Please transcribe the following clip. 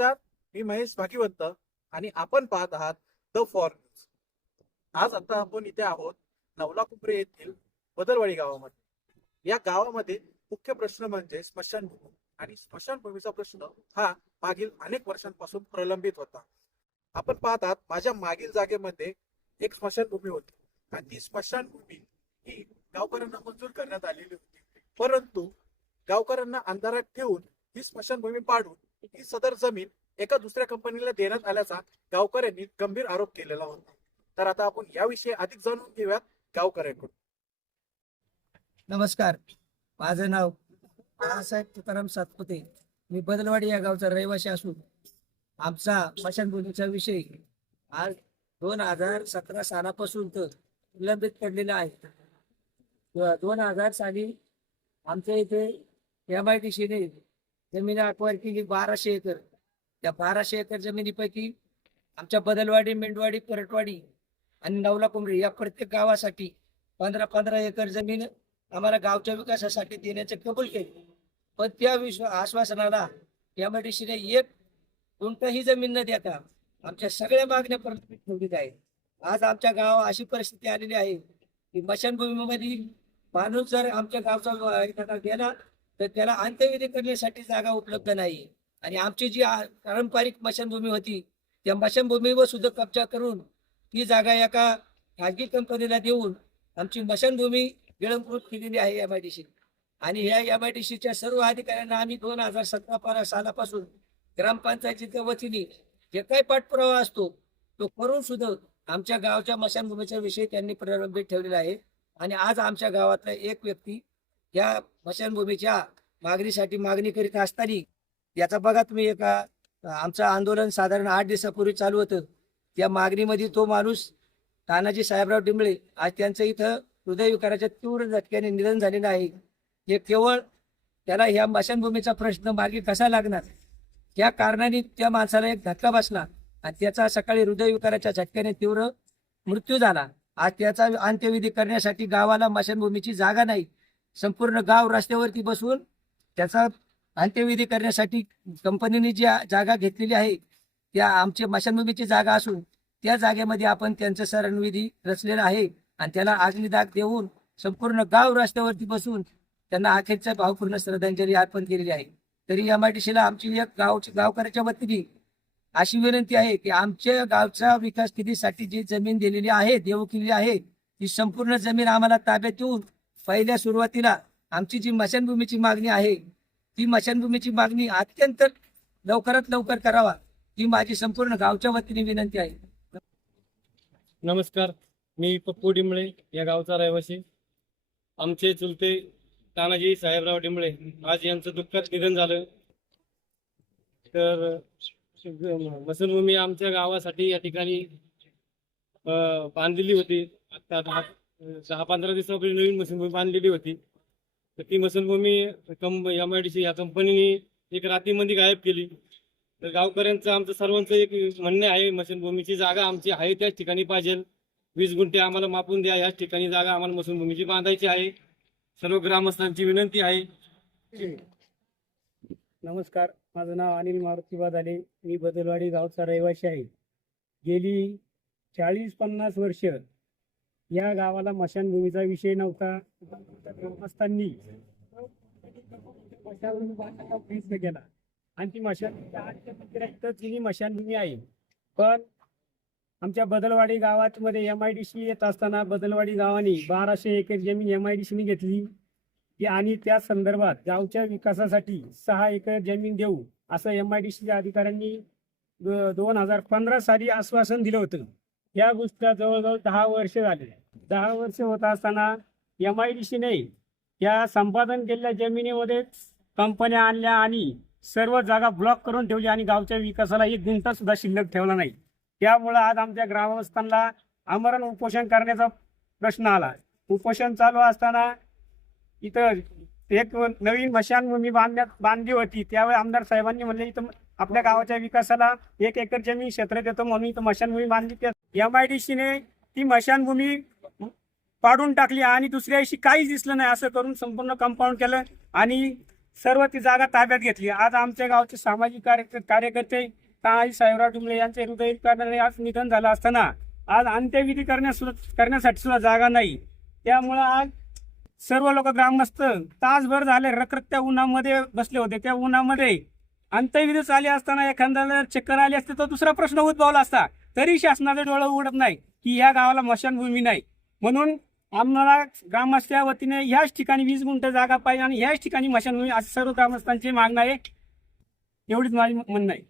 नमस्कार, मी महेश भागीवंत आणि आपण पाहत आहात द फॉर न्यूज. आज आता आपण इथे आहोत नवलाकुंभरे येथील बदलवाडी गावामध्ये. या गावामध्ये मुख्य प्रश्न म्हणजे स्मशानभूमी आणि स्मशानभूमीचा प्रश्न हा मागील अनेक वर्षांपासून प्रलंबित होता. आपण पाहत आहात माझ्या मागील जागेमध्ये एक स्मशानभूमी होती आणि ती स्मशानभूमी ही गावकऱ्यांना मंजूर करण्यात आलेली होती, परंतु गावकऱ्यांना अंधारात ठेवून ही स्मशानभूमी पाडून ही सदर जमीन एका दुसऱ्या कंपनीला देण्यात आल्याचा गावकऱ्यांनी गंभीर आरोप केलेला होता. तर आता आपण याविषयी अधिक जाणून घेऊयात गावकऱ्यांकडून. नमस्कार, माझं नाव बाळासाहेब तुकाराम सातपुते. मी बदलवाडी या गावचा रहिवासी असून आमचा स्मशानभूमीचा विषय आज 2017 सालापासून तर विलंबित पडलेला आहे. 2000 साली आमच्या इथे MIDCने जमीन अक्वायर केली 1200 एकर. त्या 1200 एकर जमिनीपैकी आमच्या बदलवाडी, मेंढवाडी, परटवाडी आणि नवलाकुंभरे या प्रत्येक गावासाठी 15-15 एकर जमीन आम्हाला गावच्या विकासासाठी देण्याचे कबूल केले. पण त्या आश्वासनाला MIDCने एक गुंठही जमीन न देता आमच्या सगळ्या मागण्या परत ठेवलेल्या आहेत. आज आमच्या गावात अशी परिस्थिती आलेली आहे की स्मशानभूमीमध्ये माणूस जर आमच्या गावचा एखादा गेला तर त्याला अंत्यविधी करण्यासाठी जागा उपलब्ध नाही. आणि आमची जी पारंपरिक स्मशानभूमी होती त्या स्मशानभूमीवर सुद्धा कब्जा करून ती जागा एका खाजगी कंपनीला देऊन आमची स्मशानभूमी गिळंकृत केलेली आहे MIDC. आणि ह्या MIDCच्या सर्व अधिकाऱ्यांना आम्ही 2017 सालापासून ग्रामपंचायतीच्या वतीने जे काही पाठपुरावा असतो तो करून सुद्धा आमच्या गावच्या स्मशानभूमीच्या विषयी त्यांनी प्रलंबित ठेवलेला आहे. आणि आज आमच्या गावातला एक व्यक्ती या स्मशानभूमीच्या मागणीसाठी मागणी करीत असताना याचा बघा तुम्ही, आमचं आंदोलन साधारण 8 दिवसापूर्वी चालू होतं. त्या मागणीमध्ये तो माणूस तानाजी साहेबराव डिंबळे आज त्यांचं इथं हृदयविकाराच्या तीव्र झटक्याने निधन झालेलं आहे. हे केवळ त्याला ह्या स्मशानभूमीचा प्रश्न मार्गी कसा लागणार या कारणाने त्या माणसाला एक धक्का बसला आणि त्याचा सकाळी हृदयविकाराच्या झटक्याने तीव्र मृत्यू झाला. आज त्याचा अंत्यविधी करण्यासाठी गावाला स्मशानभूमीची जागा नाही. संपूर्ण गाव रस्त्यावरती बसून त्याचा अंत्यविधी करण्यासाठी कंपनीने जी जागा घेतलेली आहे त्या आमच्या स्मशानभूमीची जागा असून त्या जागेमध्ये आपण त्यांचा शरणविधी रचलेला आहे आणि त्याला अग्निदाग देऊन संपूर्ण गाव रस्त्यावरती बसून त्यांना अखेरचा भावपूर्ण श्रद्धांजली अर्पण केलेली आहे. तरी MIDCला आमची एक गावकऱ्याच्या वतीने अशी विनंती आहे की आमच्या गावचा विकास निधीसाठी जी जमीन दिलेली आहे, देऊ केलेली आहे, ती संपूर्ण जमीन आम्हाला ताब्यात देऊन पहिल्या सुरुवातीला आमची जी स्मशानभूमीची मागणी आहे ती स्मशानभूमीची मागणी अत्यंत लवकरात लवकर करावा ही माझी संपूर्ण गावच्या वतीने विनंती आहे. नमस्कार, मी पप्पू डिंबळे या गावचा रहिवासी. आमचे चुलते तानाजी साहेबराव डिंबळे आज यांचं दुःखद निधन झालं. तर स्मशानभूमी आमच्या गावासाठी या ठिकाणी बांधलेली होती. आता 10-15 दिवसापूर्वी नवीन स्मशानभूमी बांधलेली होती. तर ती स्मशानभूमी MIDC या कंपनीने एक रात्रीमध्ये गायब केली. तर गावकऱ्यांचं आमचं सर्वांचं एक म्हणणं आहे, स्मशानभूमीची जागा आमची आहे त्याच ठिकाणी पाहिजे. 20 गुंठे आम्हाला मापून द्या, याच ठिकाणी जागा आम्हाला स्मशानभूमीची बांधायची आहे. सर्व ग्रामस्थांची विनंती आहे. नमस्कार, माझं नाव अनिल मारुती वादाले. मी बदलवाडी गावचा रहिवासी आहे. गेली 40-50 वर्ष या गावाला स्मशानभूमीचा विषय नव्हता. ग्रामस्थांनी प्रयत्न केला आणि ती स्मशानभूमी स्मशानभूमी आहे. पण आमच्या बदलवाडी गावामध्ये MIDC येत असताना बदलवाडी गावाने 1200 एकर जमीन MIDCने घेतली आणि त्या संदर्भात गावच्या विकासासाठी 6 एकर जमीन देऊ असं MIDCच्या अधिकाऱ्यांनी 2015 साली आश्वासन दिलं होतं. या गोष्टीला जवळजवळ 10 वर्ष झाले. 10 वर्ष होत असताना MIDCने या संपादन केलेल्या जमिनीमध्ये कंपन्या आणल्या आणि सर्व जागा ब्लॉक करून ठेवली आणि गावच्या विकासाला एक गुंठा सुद्धा शिल्लक ठेवला नाही. त्यामुळं आज आमच्या ग्रामस्थांना आमरण उपोषण करण्याचा प्रश्न आला. उपोषण चालू असताना इथं एक नवीन स्मशानभूमी बांधली होती. त्यावेळी आमदार साहेबांनी म्हणले इथं आपल्या गावाच्या विकासाला 1 एकर जमीन क्षेत्र देतो म्हणून इथं स्मशानभूमी बांधली. MIDCने ती स्मशानभूमी पाडून टाकली आणि दुसऱ्या दिवशी काहीच दिसलं नाही असं करून संपूर्ण कंपाऊंड केलं आणि सर्व ती जागा ताब्यात घेतली. आज आमच्या गावचे सामाजिक कार्यकर्ते तानाजी साहेबराव डुंबळे यांचे हृदयविकाराने आज निधन झालं असताना आज अंत्यविधी करण्यासाठी सुद्धा जागा नाही. त्यामुळं आज सर्व लोक ग्रामस्थ तासभर झाले रखरखत्या उन्हामध्ये बसले होते. त्या उन्हामध्ये अंत्यविधी चालू असताना एखाद्याला चक्कर आली असते तर दुसरा प्रश्न उद्भवला असता. तरी शासनाचे डोळे उघडत नाही की या गावाला स्मशानभूमी नाही. म्हणून आम्हाला ग्रामस्थांच्या वतीने ह्याच ठिकाणी 20 गुंठ जागा पाहिजे आणि ह्याच ठिकाणी स्मशानभूमी असं सर्व ग्रामस्थांची मागणं आहे. एवढीच माझी म्हणणं आहे.